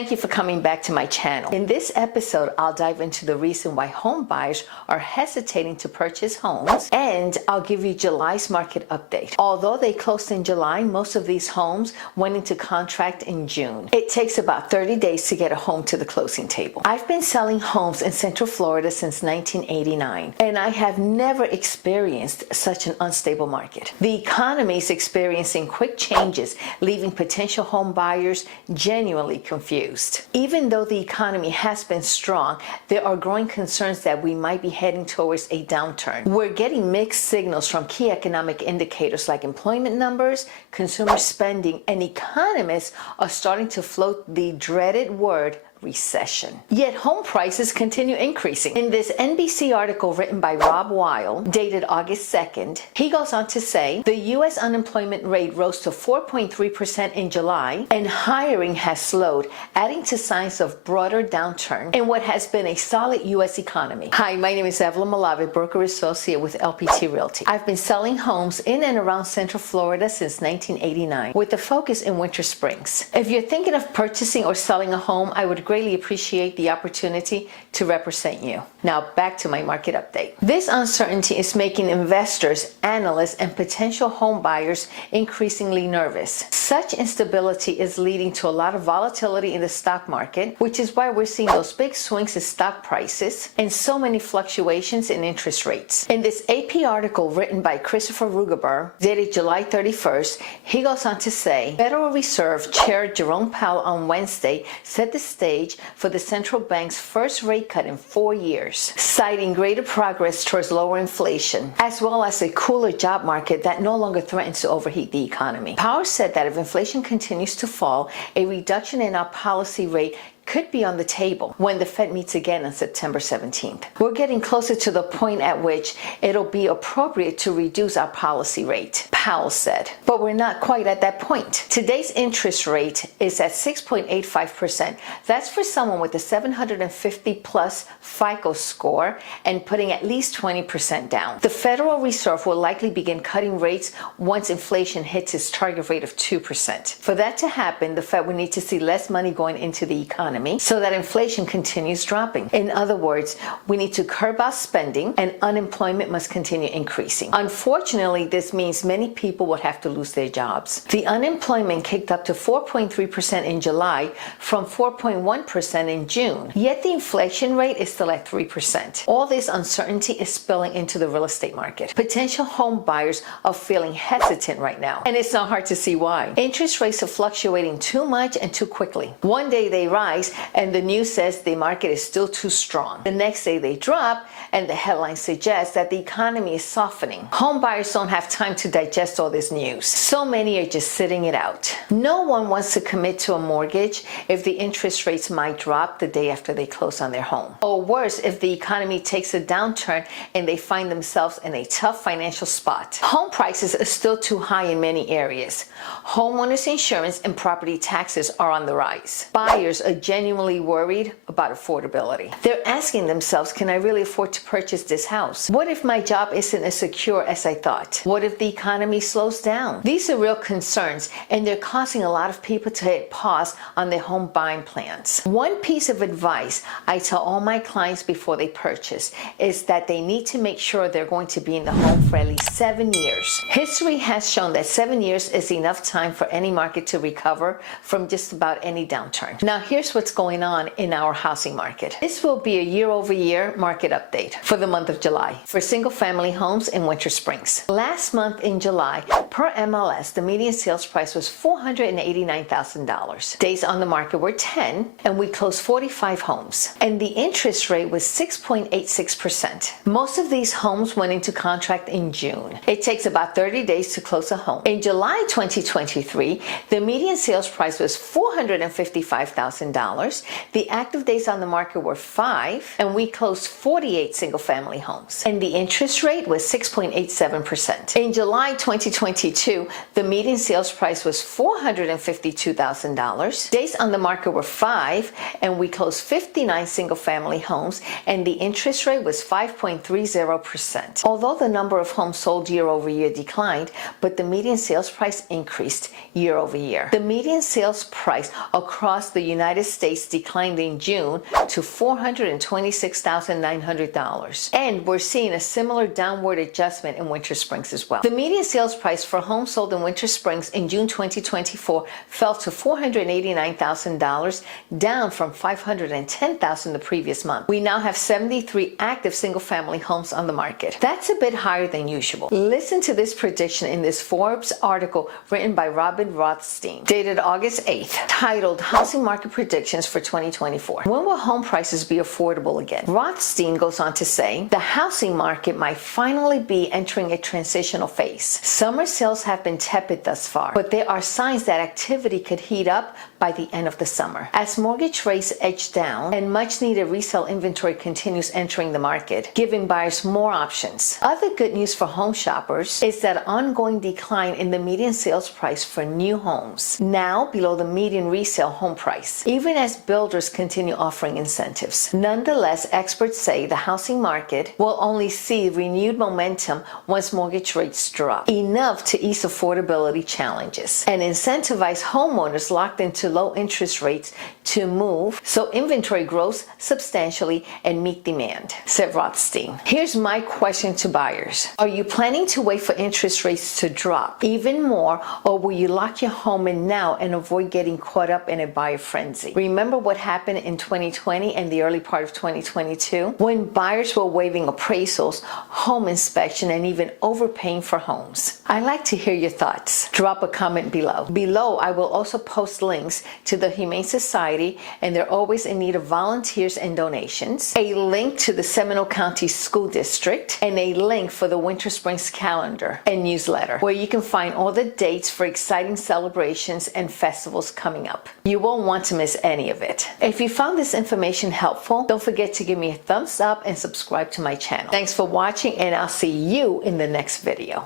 Thank you for coming back to my channel. In this episode, I'll dive into the reason why home buyers are hesitating to purchase homes, and I'll give you July's market update. Although they closed in July, most of these homes went into contract in June. It takes about 30 days to get a home to the closing table. I've been selling homes in Central Florida since 1989, and I have never experienced such an unstable market. The economy is experiencing quick changes, leaving potential home buyers genuinely confused. Even though the economy has been strong, there are growing concerns that we might be heading towards a downturn. We're getting mixed signals from key economic indicators like employment numbers, consumer spending, and economists are starting to float the dreaded word recession. Yet home prices continue increasing. In this NBC article written by Rob Weil, dated August 2nd, he goes on to say, the U.S. unemployment rate rose to 4.3% in July, and hiring has slowed, adding to signs of broader downturn in what has been a solid U.S. economy. Hi, my name is Evelyn Malave, broker associate with LPT Realty. I've been selling homes in and around Central Florida since 1989, with a focus in Winter Springs. If you're thinking of purchasing or selling a home, I would greatly appreciate the opportunity to represent you. Now back to my market update. This uncertainty is making investors, analysts, and potential home buyers increasingly nervous. Such instability is leading to a lot of volatility in the stock market, which is why we're seeing those big swings in stock prices and so many fluctuations in interest rates. In this AP article written by Christopher Rugaber, dated July 31st, he goes on to say, Federal Reserve Chair Jerome Powell on Wednesday set the stage for the central bank's first rate cut in 4 years, citing greater progress towards lower inflation, as well as a cooler job market that no longer threatens to overheat the economy. Powell said that if inflation continues to fall, a reduction in our policy rate could be on the table when the Fed meets again on September 17th. We're getting closer to the point at which it'll be appropriate to reduce our policy rate, Powell said. But we're not quite at that point. Today's interest rate is at 6.85%. That's for someone with a 750 plus FICO score and putting at least 20% down. The Federal Reserve will likely begin cutting rates once inflation hits its target rate of 2%. For that to happen, the Fed will need to see less money going into the economy so that inflation continues dropping. In other words, we need to curb our spending and unemployment must continue increasing. Unfortunately, this means many people would have to lose their jobs. The unemployment kicked up to 4.3% in July from 4.1% in June, yet the inflation rate is still at 3%. All this uncertainty is spilling into the real estate market. Potential home buyers are feeling hesitant right now, and it's not hard to see why. Interest rates are fluctuating too much and too quickly. One day they rise and the news says the market is still too strong. The next day they drop and the headline suggests that the economy is softening. Home buyers don't have time to digest all this news. So many are just sitting it out. No one wants to commit to a mortgage if the interest rates might drop the day after they close on their home. Or worse, if the economy takes a downturn and they find themselves in a tough financial spot. Home prices are still too high in many areas. Homeowners insurance and property taxes are on the rise. Buyers are genuinely worried about affordability. They're asking themselves, can I really afford to purchase this house? What if my job isn't as secure as I thought? What if the economy slows down? These are real concerns, and they're causing a lot of people to hit pause on their home buying plans. One piece of advice I tell all my clients before they purchase is that they need to make sure they're going to be in the home for at least 7 years. History has shown that 7 years is enough time for any market to recover from just about any downturn. Now here's what's going on in our housing market. This will be a year-over-year market update for the month of July for single-family homes in Winter Springs. Last month in July, per MLS, the median sales price was $489,000. Days on the market were 10, and we closed 45 homes. And the interest rate was 6.86%. Most of these homes went into contract in June. It takes about 30 days to close a home. In July 2023, the median sales price was $455,000. The active days on the market were 5, and we closed 48 single-family homes. And the interest rate was 6.87%. In July 2022, the median sales price was $452,000. Days on the market were 5, and we closed 59 single-family homes, and the interest rate was 5.30%. Although the number of homes sold year over year declined, but the median sales price increased year over year. The median sales price across the United States States declined in June to $426,900. And we're seeing a similar downward adjustment in Winter Springs as well. The median sales price for homes sold in Winter Springs in June 2024 fell to $489,000, down from $510,000 the previous month. We now have 73 active single-family homes on the market. That's a bit higher than usual. Listen to this prediction in this Forbes article written by Robin Rothstein, dated August 8th, titled Housing Market Predictions for 2024. When will home prices be affordable again? Rothstein goes on to say, the housing market might finally be entering a transitional phase. Summer sales have been tepid thus far, but there are signs that activity could heat up by the end of the summer. As mortgage rates edge down and much needed resale inventory continues entering the market, giving buyers more options. Other good news for home shoppers is that ongoing decline in the median sales price for new homes, now below the median resale home price, even as builders continue offering incentives. Nonetheless, experts say the housing market will only see renewed momentum once mortgage rates drop, enough to ease affordability challenges and incentivize homeowners locked into low interest rates to move so inventory grows substantially and meet demand, said Rothstein. Here's my question to buyers. Are you planning to wait for interest rates to drop even more, or will you lock your home in now and avoid getting caught up in a buyer frenzy? Remember what happened in 2020 and the early part of 2022 when buyers were waiving appraisals, home inspection, and even overpaying for homes? I'd like to hear your thoughts. Drop a comment below. Below, I will also post links to the Humane Society, and they're always in need of volunteers and donations, a link to the Seminole County School District, and a link for the Winter Springs calendar and newsletter, where you can find all the dates for exciting celebrations and festivals coming up. You won't want to miss any of it. If you found this information helpful, don't forget to give me a thumbs up and subscribe to my channel. Thanks for watching, and I'll see you in the next video.